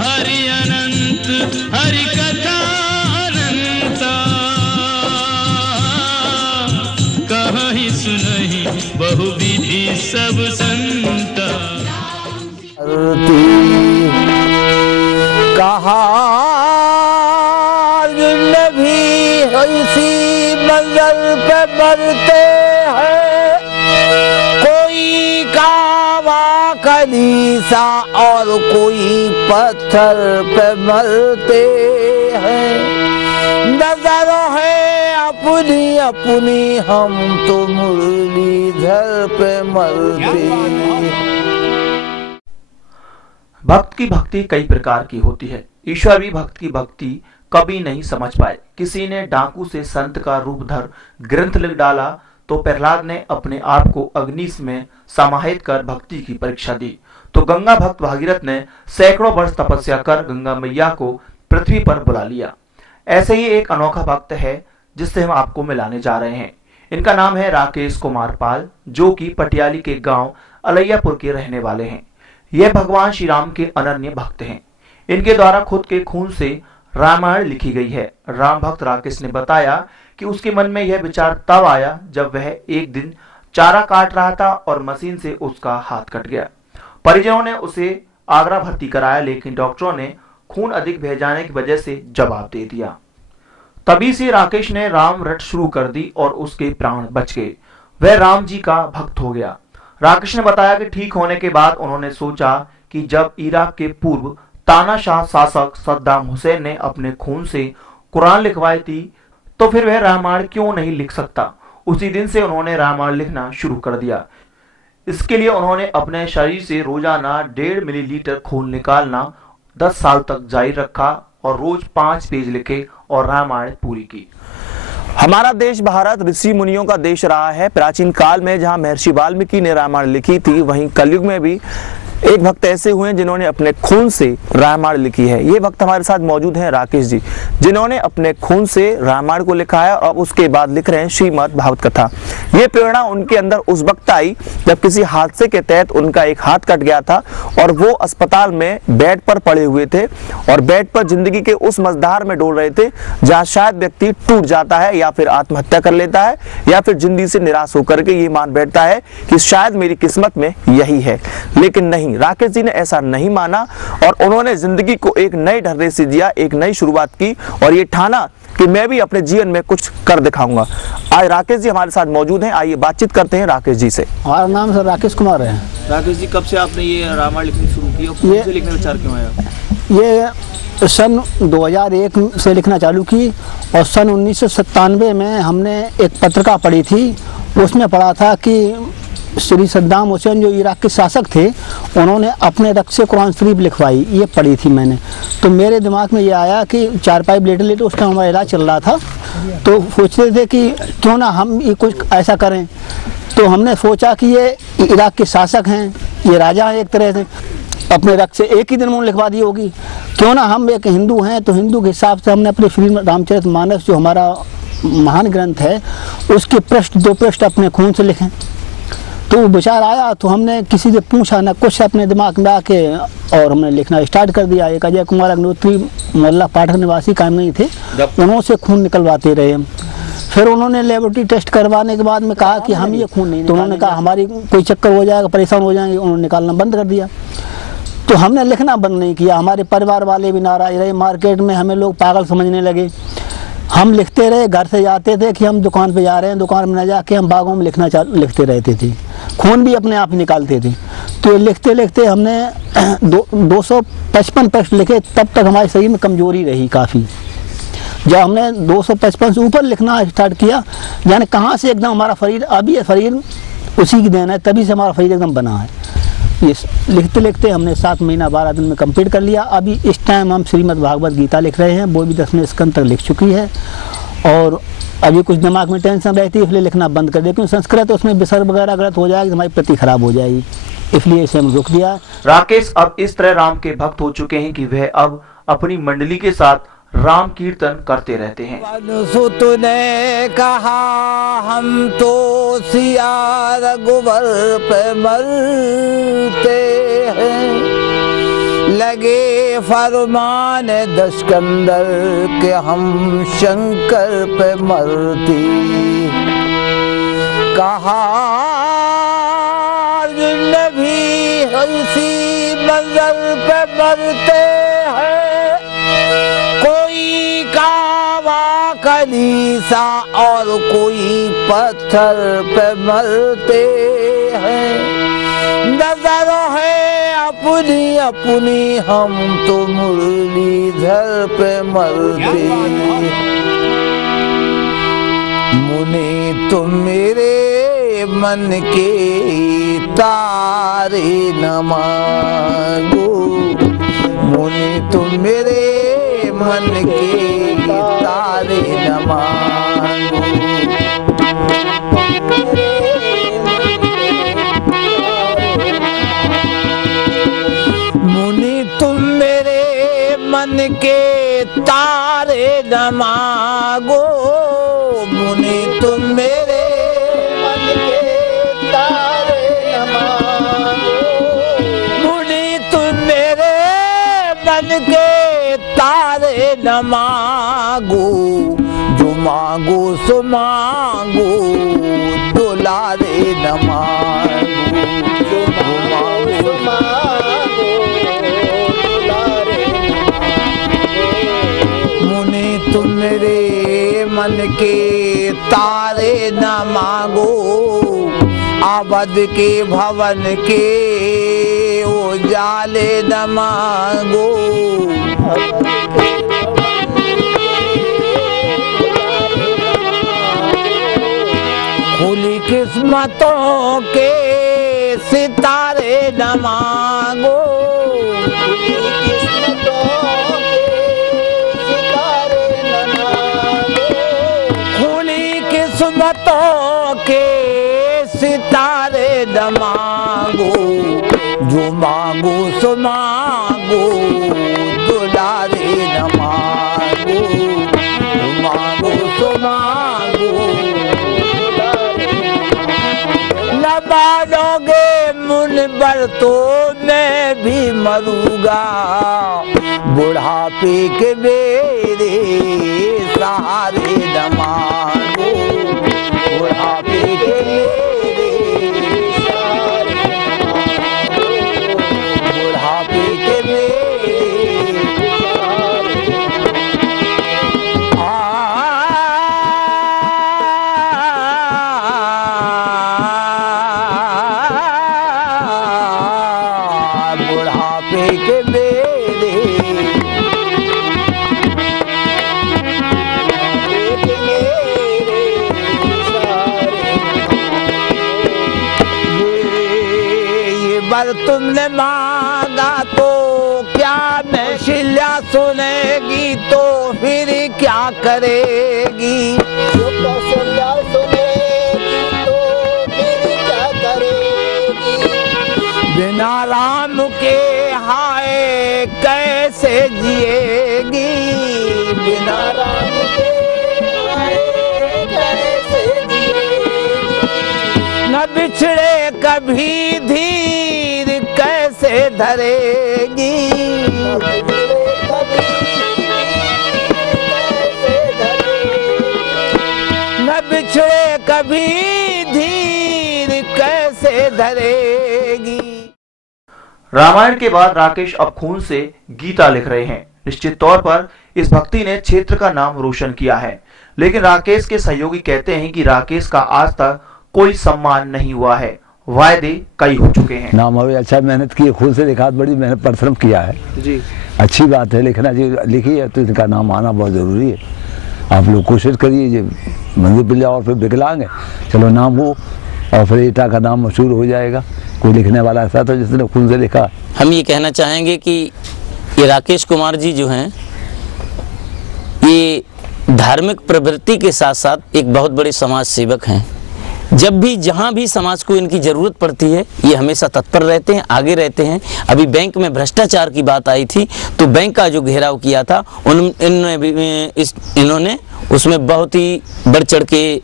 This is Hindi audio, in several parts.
हरि अनंत हरि कथा अनंता, कहीं सुनहि बहुविधि सब संता। कहा भी इसी मंजर पे मरते हैं, कोई कावा कलीसा और कोई पत्थर पे मरते हैं। नजर है अपनी अपनी, हम तो मुरलीधर पे मरते हैं। भक्त की भक्ति कई प्रकार की होती है। ईश्वर भी भक्त की भक्ति कभी नहीं समझ पाए। किसी ने डाकू से संत का रूप धर ग्रंथ लिख डाला तो प्रहलाद ने अपने आप को अग्नि में समाहित कर भक्ति की परीक्षा दी। तो गंगा भक्त भागीरथ ने सैकड़ों वर्ष तपस्या कर गंगा मैया को पृथ्वी पर बुला लिया। ऐसे ही एक अनोखा भक्त है जिससे हम आपको मिलाने जा रहे हैं। इनका नाम है राकेश कुमार पाल, जो कि पटियाली के गांव अलैयापुर के रहने वाले हैं। यह भगवान श्री राम के अनन्य भक्त हैं। इनके द्वारा खुद के खून से रामायण लिखी गई है। राम भक्त राकेश ने बताया कि उसके मन में यह विचार तब आया जब वह एक दिन चारा काट रहा था और मशीन से उसका हाथ कट गया। परिजनों ने उसे आगरा भर्ती कराया, लेकिन डॉक्टरों ने खून अधिक बह जाने की वजह से जवाब दे दिया। तभी से राकेश ने राम रट शुरू कर दी और उसके प्राण बच गए। वह राम जी का भक्त हो गया। राकेश ने बताया कि ठीक होने के बाद उन्होंने सोचा कि जब इराक के पूर्व तानाशाह शासक सद्दाम हुसैन ने अपने खून से कुरान लिखवाई थी, तो फिर वह रामायण क्यों नहीं लिख सकता। उसी दिन से उन्होंने रामायण लिखना शुरू कर दिया। इसके लिए उन्होंने अपने शरीर से रोजाना 1.5 मिलीलीटर खून निकालना 10 साल तक जारी रखा और रोज 5 पेज लिखे और रामायण पूरी की। हमारा देश भारत ऋषि मुनियों का देश रहा है। प्राचीन काल में जहां महर्षि वाल्मीकि ने रामायण लिखी थी, वहीं कलयुग में भी एक भक्त ऐसे हुए जिन्होंने अपने खून से रामायण लिखी है। ये भक्त हमारे साथ मौजूद हैं राकेश जी, जिन्होंने अपने खून से रामायण को लिखा है और उसके बाद लिख रहे हैं श्रीमद् भागवत कथा। ये प्रेरणा उनके अंदर उस वक्त आई जब किसी हादसे के तहत उनका एक हाथ कट गया था और वो अस्पताल में बेड पर पड़े हुए थे और बेड पर जिंदगी के उस मझधार में डोल रहे थे जहाँ शायद व्यक्ति टूट जाता है या फिर आत्महत्या कर लेता है या फिर जिंदगी से निराश होकर के ये मान बैठता है कि शायद मेरी किस्मत में यही है। लेकिन नहीं, राकेश जी ने ऐसा नहीं माना और उन्होंने जिंदगी को एक नए ढर्रे से दिया, एक नई शुरुआत की और ये ठाना कि मैं भी अपने जीवन में कुछ कर दिखाऊंगा। आज राकेश जी हमारे साथ मौजूद हैं, आइए बातचीत करते हैं राकेश जी से। हमारा नाम सर राकेश कुमार है। राकेश जी, कब से आपने ये रामायण लिखनी शुरू की और कब से लिखने का विचार क्यों आया? ये सन 2001 से लिखना चालू की और सन 1997 में हमने एक पत्रिका पढ़ी थी। उसमें पढ़ा था कि श्री सद्दाम हुसैन जो इराक के शासक थे, उन्होंने अपने रक्त से कुरान शरीफ लिखवाई। ये पढ़ी थी मैंने, तो मेरे दिमाग में ये आया कि 4-5 लेटर उस टाइम हमारा इलाज चल रहा था, तो सोचते थे कि क्यों ना हम ये कुछ ऐसा करें। तो हमने सोचा कि ये इराक के शासक हैं, ये राजा हैं, एक तरह से अपने रक्त से एक ही दिन में लिखवा दी होगी। क्यों ना हम एक हिंदू हैं, तो हिंदू के हिसाब से हमने अपने श्री रामचरितमानस जो हमारा महान ग्रंथ है, उसके पृष्ठ 2 पृष्ठ अपने खून से लिखें। तो वो विचार आया, तो हमने किसी से पूछा ना कुछ, अपने दिमाग में आके और हमने लिखना स्टार्ट कर दिया। एक अजय कुमार अग्निहोत्री मोहल्ला पाठक निवासी काम नहीं थे, उन्होंने से खून निकलवाते रहे। फिर उन्होंने लेबोरेटरी टेस्ट करवाने के बाद में कहा कि हम ये खून नहीं, तो उन्होंने कहा हमारी कोई चक्कर हो जाएगा, परेशान हो जाएंगे, उन्होंने निकालना बंद कर दिया। तो हमने लिखना बंद नहीं किया। हमारे परिवार वाले भी नाराज रहे, मार्केट में हमें लोग पागल समझने लगे। हम लिखते रहे, घर से जाते थे कि हम दुकान पे जा रहे हैं, दुकान में न जाके हम बागों में लिखते रहते थे, खून भी अपने आप ही निकालते थे। तो लिखते लिखते हमने 255 पृष्ठ लिखे। तब तक हमारे शरीर में कमजोरी रही काफ़ी। जब हमने 255 से ऊपर लिखना स्टार्ट किया, यानी कहाँ से एकदम हमारा शरीर, अभी ये शरीर उसी की देन है, तभी से हमारा शरीर एकदम बना है। ये लिखते लिखते हमने 7 महीना 12 दिन में कंप्लीट कर लिया। अभी इस टाइम हम श्रीमद् भागवत गीता लिख रहे हैं, वो भी 10वें स्कंद तक लिख चुकी है। और अभी कुछ दिमाग में टेंशन रहती है, इसलिए लिखना बंद कर दिया, क्योंकि संस्कृत उसमें विसर्ग वगैरह गलत हो जाएगी तो हमारी प्रति खराब हो जाएगी, इसलिए इसे हम रोक दिया। राकेश अब इस तरह राम के भक्त हो चुके हैं कि वह अब अपनी मंडली के साथ राम कीर्तन करते रहते हैं। सुत ने कहा हम तो सिया रघुबर पे मरते हैं, लगे फरमान दशकंदर के हम शंकर पे मरती। कहा भी इसी मंजर पे मरते हैं, कोई कावा कलीसा और कोई पत्थर पे मरते हैं। नजर है अपनी अपनी हम तो मुरलीधर पे मरते। मुने तुम मेरे मन के तारे न मांगो, मुने तुम मेरे मन के तारे न मांगो। मुनि तुम मेरे मन के तारे न मांगो, मुनि तुम मेरे मन के तारे न मांगो। मुनि तुम मेरे मन के तारे न मांगो, जो मांगो सो मांगो, दुलारे न मांगो, जो मांगो सो मांगो, दुलारे न मांगो। मुनि तुम मेरे मन के तारे न मांगो, आबद के भवन के उजाले न मांगो। खुली किस्मतों के सितारे न मांगो, खुली किस्मतों के सितारे न मांगो। खुली किस्मतों के सितारे न मांगो, जो मांगो सो मांगो, दुलारे न मांगो, जो मांगो सो मांगो, न मानोगे मुनबर तो मैं भी मरूंगा, बुढ़ापे के मेरे सहारे न मांगो, बुढ़ापे के मेरे सहारे न मांगो, बुढ़ापे के मेरे बुढ़ापे के मेरे ये बर तुमने मांगा तो क्या मैं शिल्या सुनेगी तो फिर क्या करेगी। शिल्या सुनेगी तो फिर क्या करेगी। बिना राम के हाय कैसे जिएगी, बिना राम के हाय कैसे जिएगी। न बिछड़े कभी धीर कैसे धरेगी, न बिछड़े कभी कैसे धरेगी। न बिछड़े कभी धीर कैसे धरेगी। रामायण के बाद राकेश अब खून से गीता लिख रहे हैं। निश्चित तौर पर इस भक्ति ने क्षेत्र का नाम रोशन किया है, लेकिन राकेश के सहयोगी कहते हैं कि राकेश का आज तक कोई सम्मान नहीं हुआ है, वायदे कई हो चुके हैं। नाम हो अच्छा मेहनत की, खुद से लिखा, बड़ी मेहनत परिश्रम किया है जी। अच्छी बात है, लिखना जी लिखी है तो इनका नाम आना बहुत जरूरी है। आप लोग कोशिश करिए जो मंदिर पर और फिर विकलांग है, चलो नाम हो और फिर ईटा का नाम मशहूर हो जाएगा। कोई लिखने वाला ऐसा था जिसने खून से लिखा। हम ये कहना चाहेंगे कि ये राकेश कुमार जी जो हैं, ये धार्मिक प्रवृत्ति के साथ साथ एक बहुत बड़े समाज सेवक हैं। जब भी जहाँ भी समाज को इनकी ज़रूरत पड़ती है ये हमेशा तत्पर रहते हैं, आगे रहते हैं। अभी बैंक में भ्रष्टाचार की बात आई थी तो बैंक का जो घेराव किया था इन्होंने उसमें बहुत ही बढ़ चढ़ के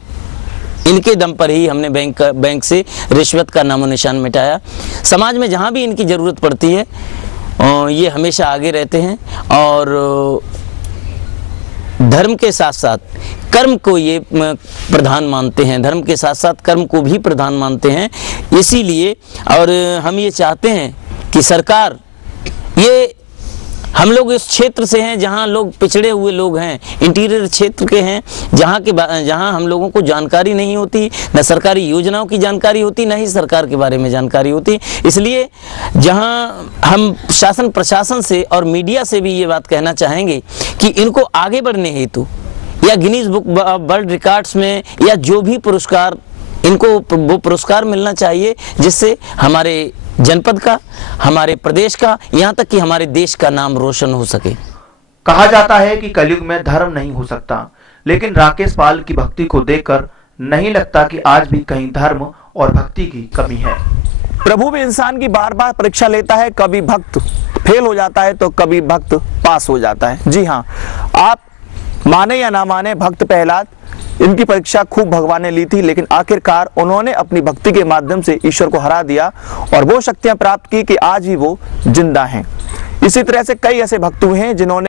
इनके दम पर ही हमने बैंक से रिश्वत का नामो निशान मिटाया। समाज में जहाँ भी इनकी ज़रूरत पड़ती है ये हमेशा आगे रहते हैं और धर्म के साथ साथ कर्म को ये प्रधान मानते हैं, धर्म के साथ साथ कर्म को भी प्रधान मानते हैं। इसीलिए और हम ये चाहते हैं कि सरकार, ये हम लोग इस क्षेत्र से हैं जहां लोग पिछड़े हुए लोग हैं, इंटीरियर क्षेत्र के हैं, जहां हम लोगों को जानकारी नहीं होती, न सरकारी योजनाओं की जानकारी होती, न ही सरकार के बारे में जानकारी होती। इसलिए जहां हम शासन प्रशासन से और मीडिया से भी ये बात कहना चाहेंगे कि इनको आगे बढ़ने हेतु या गिनीज बुक वर्ल्ड रिकॉर्ड्स में या जो भी पुरस्कार, इनको वो पुरस्कार मिलना चाहिए जिससे हमारे जनपद का, हमारे प्रदेश का, यहाँ तक कि हमारे देश का नाम रोशन हो सके। कहा जाता है कि कलयुग में धर्म नहीं हो सकता, लेकिन राकेश पाल की भक्ति को देखकर नहीं लगता कि आज भी कहीं धर्म और भक्ति की कमी है। प्रभु भी इंसान की बार बार परीक्षा लेता है, कभी भक्त फेल हो जाता है तो कभी भक्त पास हो जाता है। जी हाँ, आप माने या ना माने, भक्त प्रहलाद, इनकी परीक्षा खूब भगवान ने ली थी, लेकिन आखिरकार उन्होंने अपनी भक्ति के माध्यम से ईश्वर को हरा दिया और वो शक्तियां प्राप्त की कि आज ही वो जिंदा हैं। इसी तरह से कई ऐसे भक्त हुए हैं जिन्होंने